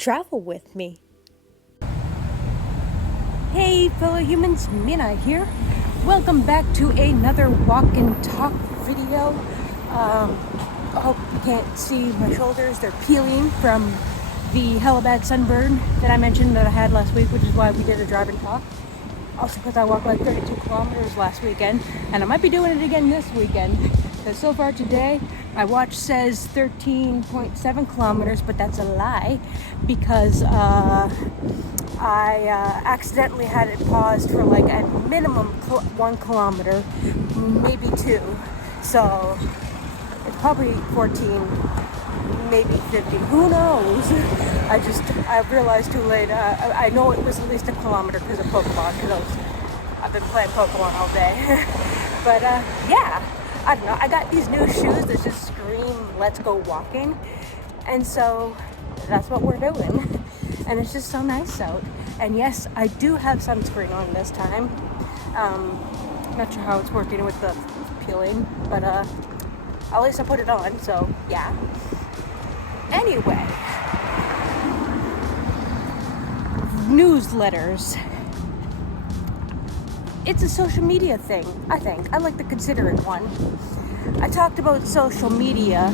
travel with me. Hey fellow humans, Mina here. Welcome back to another walk and talk video. I hope you can't see my shoulders. They're peeling from the hella bad sunburn that I mentioned that I had last week, which is why we did a drive and talk. Also because I walked like 32 kilometers last weekend, and I might be doing it again this weekend. Because so far today, my watch says 13.7 kilometers, but that's a lie because I accidentally had it paused for like at minimum 1 kilometer, maybe 2. So it's probably 14, maybe 15. Who knows? I realized too late. I know it was at least 1 kilometer because of Pokemon, because I've been playing Pokemon all day. But yeah. I don't know, I got these new shoes that just scream, let's go walking. And so that's what we're doing. And it's just so nice out. And yes, I do have sunscreen on this time. Not sure how it's working with the peeling, but at least I put it on, so yeah. Anyway, newsletters. It's a social media thing, I think. I like to consider it one. I talked about social media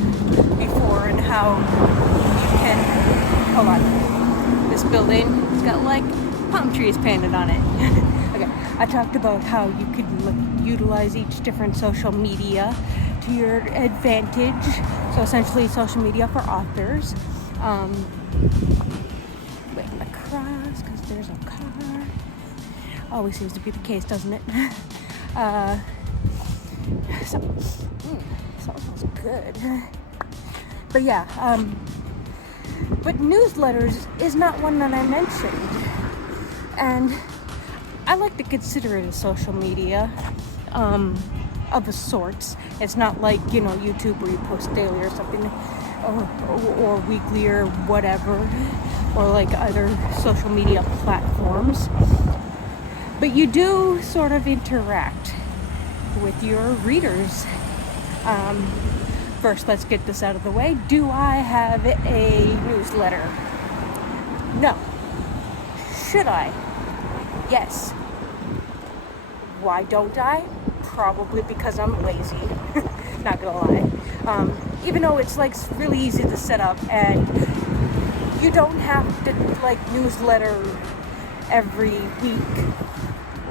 before and how you can... Hold on. This building has got like palm trees painted on it. Okay. I talked about how you could utilize each different social media to your advantage. So essentially social media for authors. Waiting to cross because there's a car. Always seems to be the case, doesn't it? Smells good. But yeah, but newsletters is not one that I mentioned. And I like to consider it a social media of a sorts. It's not like, YouTube where you post daily or something, or weekly or whatever, or like other social media platforms. But you do sort of interact with your readers. First, let's get this out of the way. Do I have a newsletter? No. Should I? Yes. Why don't I? Probably because I'm lazy. Not gonna lie. Even though it's like really easy to set up, and you don't have to like newsletter every week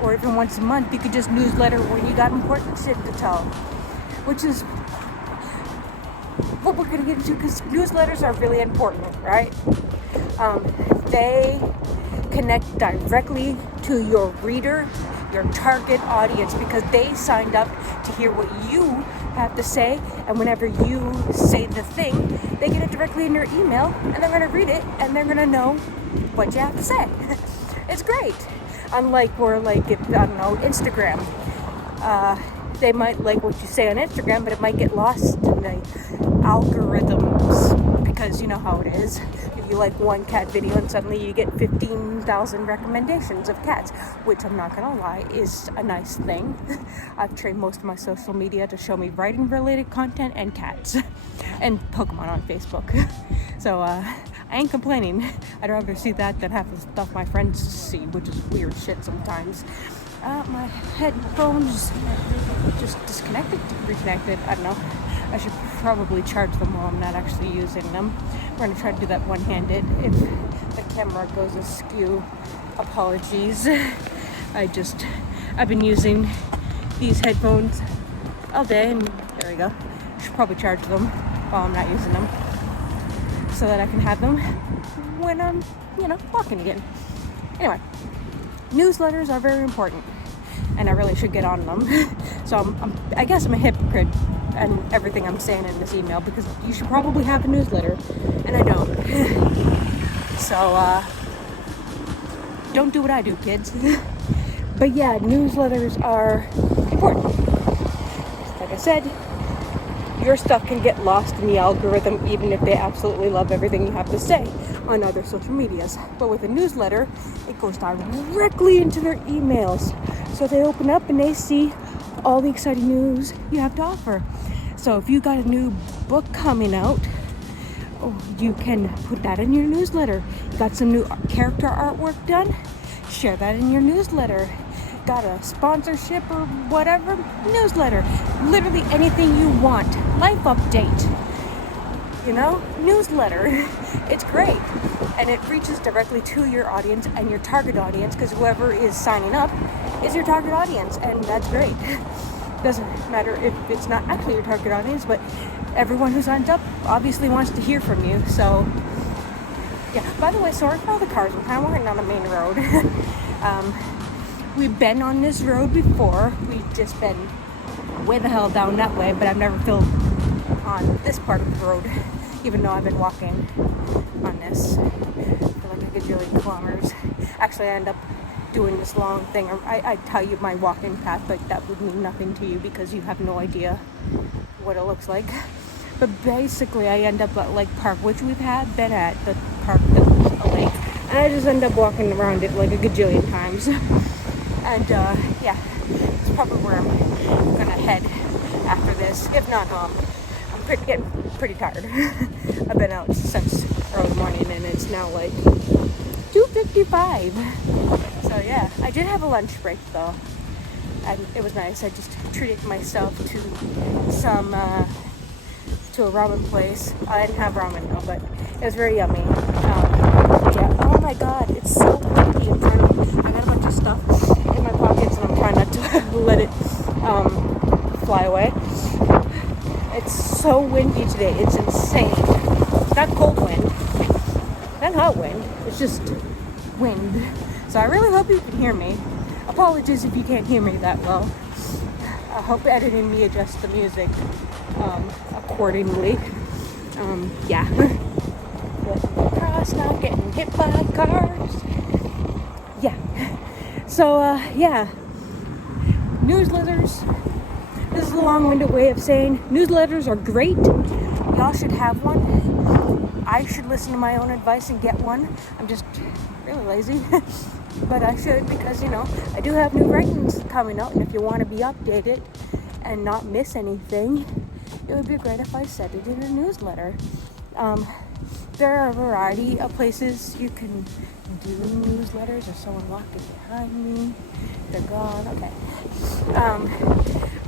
or even once a month. You could just newsletter when you got important shit to tell, which is what we're going to get into, because newsletters are really important, right? They connect directly to your reader, your target audience, because they signed up to hear what you have to say, and whenever you say the thing, they get it directly in their email, and they're going to read it, and they're going to know what you have to say. It's great. Unlike where, like, if, I don't know, Instagram, they might like what you say on Instagram, but it might get lost in the algorithms, because you know how it is. If you like one cat video and suddenly you get 15,000 recommendations of cats, which I'm not gonna lie is a nice thing. I've trained most of my social media to show me writing related content and cats and Pokemon on Facebook. So I ain't complaining. I'd rather see that than have the stuff my friends see, which is weird shit sometimes. My headphones just disconnected, reconnected, I don't know. I should probably charge them while I'm not actually using them. We're gonna try to do that one-handed. If the camera goes askew, apologies. I've been using these headphones all day, and there we go. I should probably charge them while I'm not using them, so that I can have them when I'm, walking again. Anyway, newsletters are very important, and I really should get on them. So I guess I'm a hypocrite and everything I'm saying in this email, because you should probably have a newsletter, and I don't. So don't do what I do, kids. But yeah, newsletters are important. Like I said, your stuff can get lost in the algorithm even if they absolutely love everything you have to say on other social medias. But with a newsletter, it goes directly into their emails. So they open up and they see all the exciting news you have to offer. So if you got a new book coming out, you can put that in your newsletter. Got some new character artwork done? Share that in your newsletter. Got a sponsorship or whatever? Newsletter. Literally anything you want. Life update. You know? Newsletter. It's great. And it reaches directly to your audience and your target audience, because whoever is signing up is your target audience, and that's great. Doesn't matter if it's not actually your target audience, but everyone who signs up obviously wants to hear from you. So yeah, by the way, sorry for all the cars. I'm kind of walking down the main road. We've been on this road before. We've just been way the hell down that way, but I've never filmed on this part of the road, even though I've been walking on this for like a gajillion kilometers. Actually, I end up doing this long thing. I tell you my walking path, but that would mean nothing to you because you have no idea what it looks like. But basically, I end up at Lake Park, which we've been at the park that was a lake, and I just end up walking around it like a gajillion times. And yeah, it's probably where I'm gonna head after this, if not home. I'm getting pretty tired. I've been out since early morning, and it's now like 2:55. So yeah, I did have a lunch break though, and it was nice. I just treated myself to some to a ramen place. I didn't have ramen though, but it was very yummy. Yeah. Oh my god, it's so windy. I got a bunch of stuff in my pockets, and I'm trying not to let it fly away. It's so windy today. It's insane. It's not cold wind, not hot wind. It's just wind. So I really hope you can hear me. Apologies if you can't hear me that well. I hope editing me adjusts the music accordingly. Yeah. Across, not getting hit by cars. Yeah. So yeah. Newsletters. This is a long-winded way of saying newsletters are great. Y'all should have one. I should listen to my own advice and get one. I'm just really lazy. But I should, because, you know, I do have new writings coming out, and if you want to be updated and not miss anything, it would be great if I said it in a newsletter. There are a variety of places you can do newsletters. There's someone walking behind me. They're gone. Okay.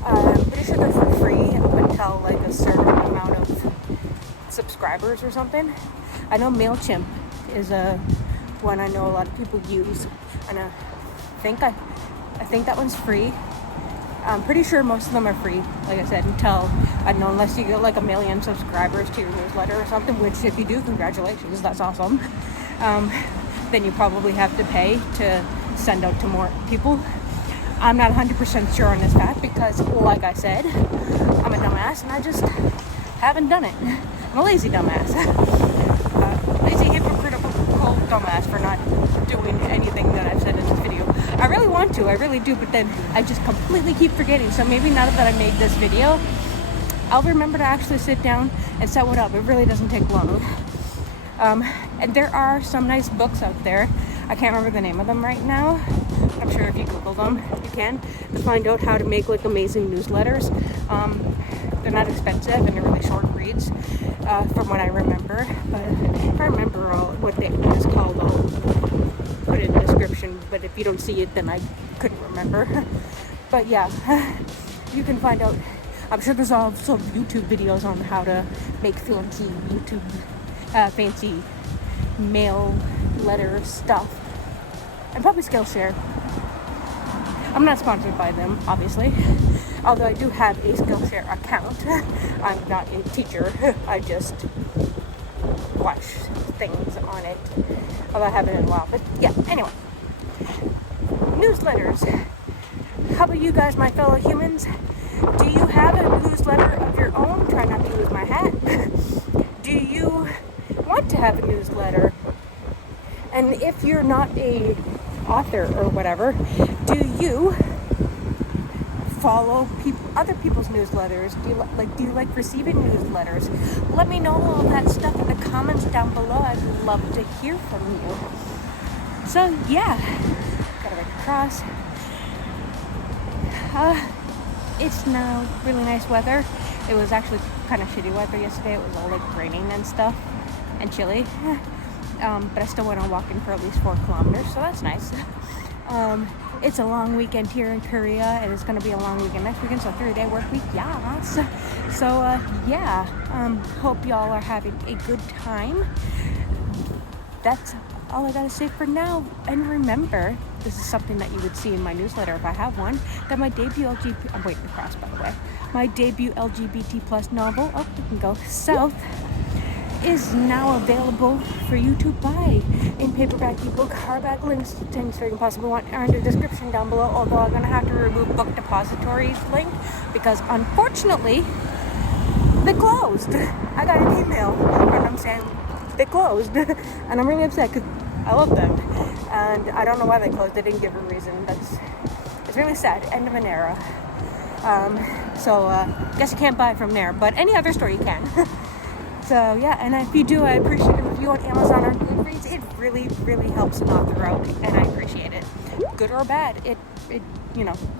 I'm pretty sure they're for free up until like a certain amount of subscribers or something. I know MailChimp is one I know a lot of people use, and I think that one's free. I'm pretty sure most of them are free, like I said, until, I don't know, unless you get like 1 million subscribers to your newsletter or something, which if you do, congratulations, that's awesome. Then you probably have to pay to send out to more people. I'm not 100% sure on this fact because, like I said, I'm a dumbass and I just haven't done it. I'm a lazy dumbass. Lazy hypocritical dumbass for not doing anything that I've said in this video. I really want to, I really do, but then I just completely keep forgetting. So maybe now that I made this video, I'll remember to actually sit down and set one up. It really doesn't take long. And there are some nice books out there. I can't remember the name of them right now. I'm sure if you Google them, you can to find out how to make like amazing newsletters. They're not expensive and they're really short reads, from what I remember. But if I remember what they is called, I'll put it in the description. But if you don't see it, then I couldn't remember. But yeah, you can find out. I'm sure there's also YouTube videos on how to make fancy fancy mail letter stuff, and probably Skillshare. I'm not sponsored by them, obviously, although I do have a Skillshare account. I'm not a teacher. I just watch things on it, although I haven't in a while. But yeah, anyway, newsletters. How about you guys, my fellow humans? Do you have a newsletter of your own? Try not to lose my hat. Do you want to have a newsletter? And if you're not a author or whatever, do you follow other people's newsletters? Do you like receiving newsletters? Let me know all that stuff in the comments down below. I'd love to hear from you. So yeah, gotta run across. It's now really nice weather. It was actually kind of shitty weather yesterday. It was all like raining and stuff and chilly. but I still went on walking for at least 4 kilometers, so that's nice. It's a long weekend here in Korea, and it's going to be a long weekend next weekend, so 3-day work week, yes. So, hope y'all are having a good time. That's all I gotta say for now. And remember, this is something that you would see in my newsletter if I have one, that my debut I'm waiting to cross, by the way. My debut LGBT plus novel, we can go south, is now available for you to buy in paperback, ebook, hardback. Links to things you can possibly want are in the description down below, although I'm going to have to remove Book Depository's link because unfortunately they closed. I got an email from them saying they closed and I'm really upset because I love them and I don't know why they closed. They didn't give a reason. It's really sad. End of an era. Guess you can't buy from there, but any other store you can. So yeah, and if you do, I appreciate a review on Amazon or Goodreads. It really, really helps an author out, and I appreciate it. Good or bad, it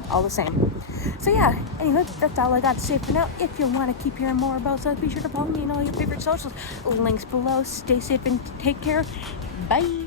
all the same. So yeah, anyway, that's all I got to say for now. If you want to keep hearing more about stuff, be sure to follow me on all your favorite socials. Links below. Stay safe and take care. Bye.